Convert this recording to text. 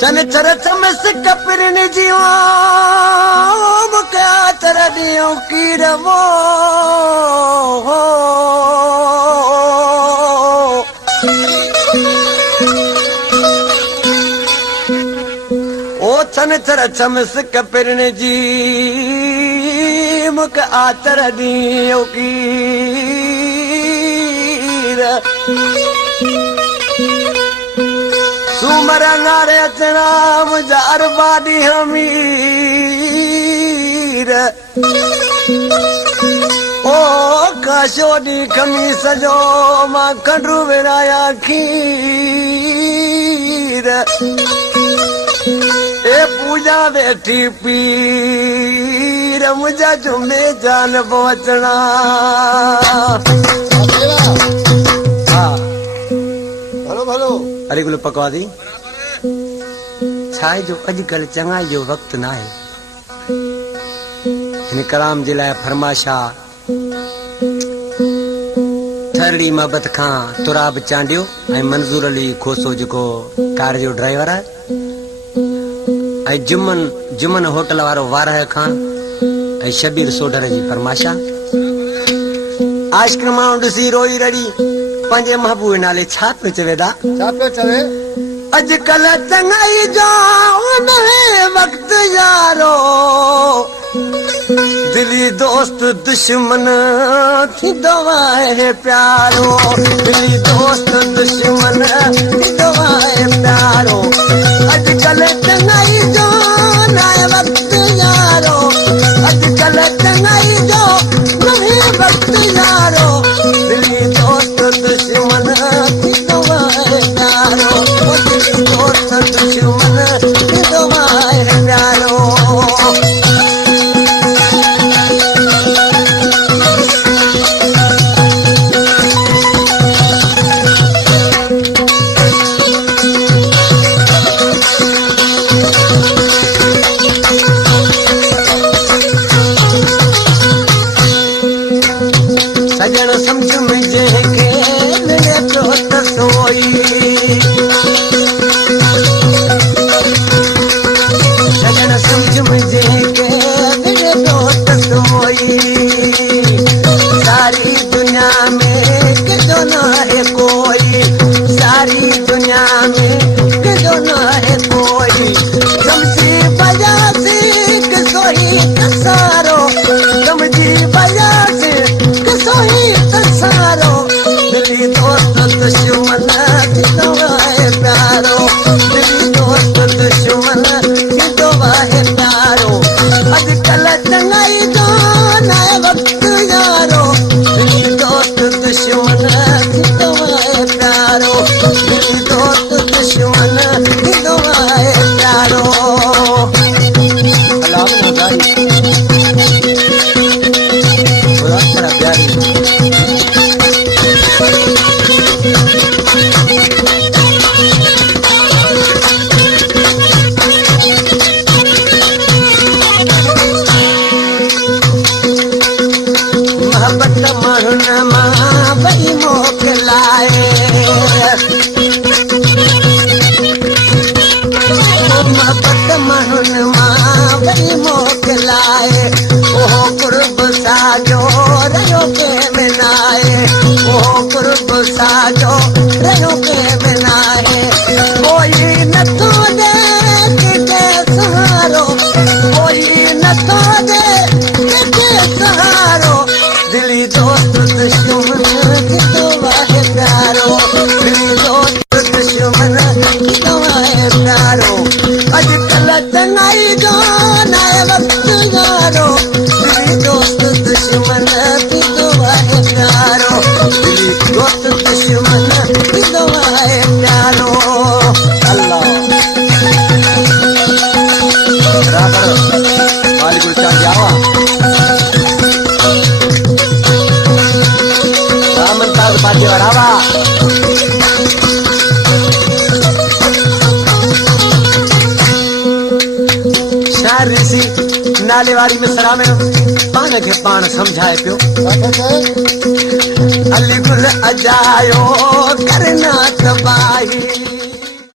चन चर चमस कपरन जीवा मुका तर दियो की रवो ओ चन चर चमस कपरन जी मुक आतर दियो की सुमर नारे अचना मुझा अरबादी हमीर ओ काशोदी खमीस जो मां कंडू विराया खीर ए पूजा बैठी पीर मुझा जुमे जान पहुंचना अरे गुल पकवा दी छाए जो अजकल चंगा जो वक्त ना है इन कलाम जे लाए फरमाशा थरड़ी मोहब्बत खां तुराब चांडियो ऐं मंजूर अली खोसो जेको कार जो ड्राइवर है ऐं जुमन होटल वारो वारह खां ऐं शबीर सोडर जी फरमाशा आशिक माण्हू ॾिसी रोई रड़ी पंहिंजे महबूब नाले छा पियो चवे दा छा पियो चवे अजकल चंगाई जो वक्त यारो दिली दोस्त दुश्मन थींदो आहे प्यारो दिली दोस्त दुश्मन थींदो आहे प्यारो अजकल चंगाई जो वक्त यारो अजकल चंगाई जो वक्त यारो दिली दोस्त दुश्मन थींदो आहे प्यारो दिली दोस्त दुश्मन थींदो आहे प्यारो सजन समझ में जंहिंखे मिले थो त सोई सजन समझ में जंहिंखे मिले थो त सोई सारी दुनिया में किथो न आहे कोई सारी दुनिया में किथो न आहे कोई समझी बजासी किसोई कसारो समझी बजासी किसोई कसारो दिली दोस्त दुश्मन थींदो आहे प्यारो दिली दोस्त दुश्मन थींदो आहे प्यारो अजकल चंगाई जो नाए वक्त यारो दिली दोस्त दुश्मन थींदो आहे प्यारो दिली दोस्त दुश्मन थींदो आहे प्यारो अलाह प्यारी मोहब्बत माण्हुन मां वई मोकिलाए मोहब्बत माण्हुन मां वई मोकिलाए ओहो कुर्ब साजो रहियो कंहिं में नाहे ओहो कुर्ब साजो रहियो कंहिं में नाहे कोई नथो ॾे कंहिंखे सहारो कोई नथो ॾे कंहिंखे सहारो दिली दोस्त दुश्मन थींदो आहे प्यारो दिली दोस्त दुश्मन थींदो आहे प्यारो अजकल चंगाई जो नाए वक्त यारो दिली दोस्त दुश्मन थींदो आहे प्यारो दिली दोस्त दुश्मन थींदो आहे प्यारो अल्लाह बराबर मालिकुल चांद जावा रामन ताज बाजी वरावा शारसी नाले वारी में सरा में पान के पान समझाए पियो अली गुल अजायो करना तबाही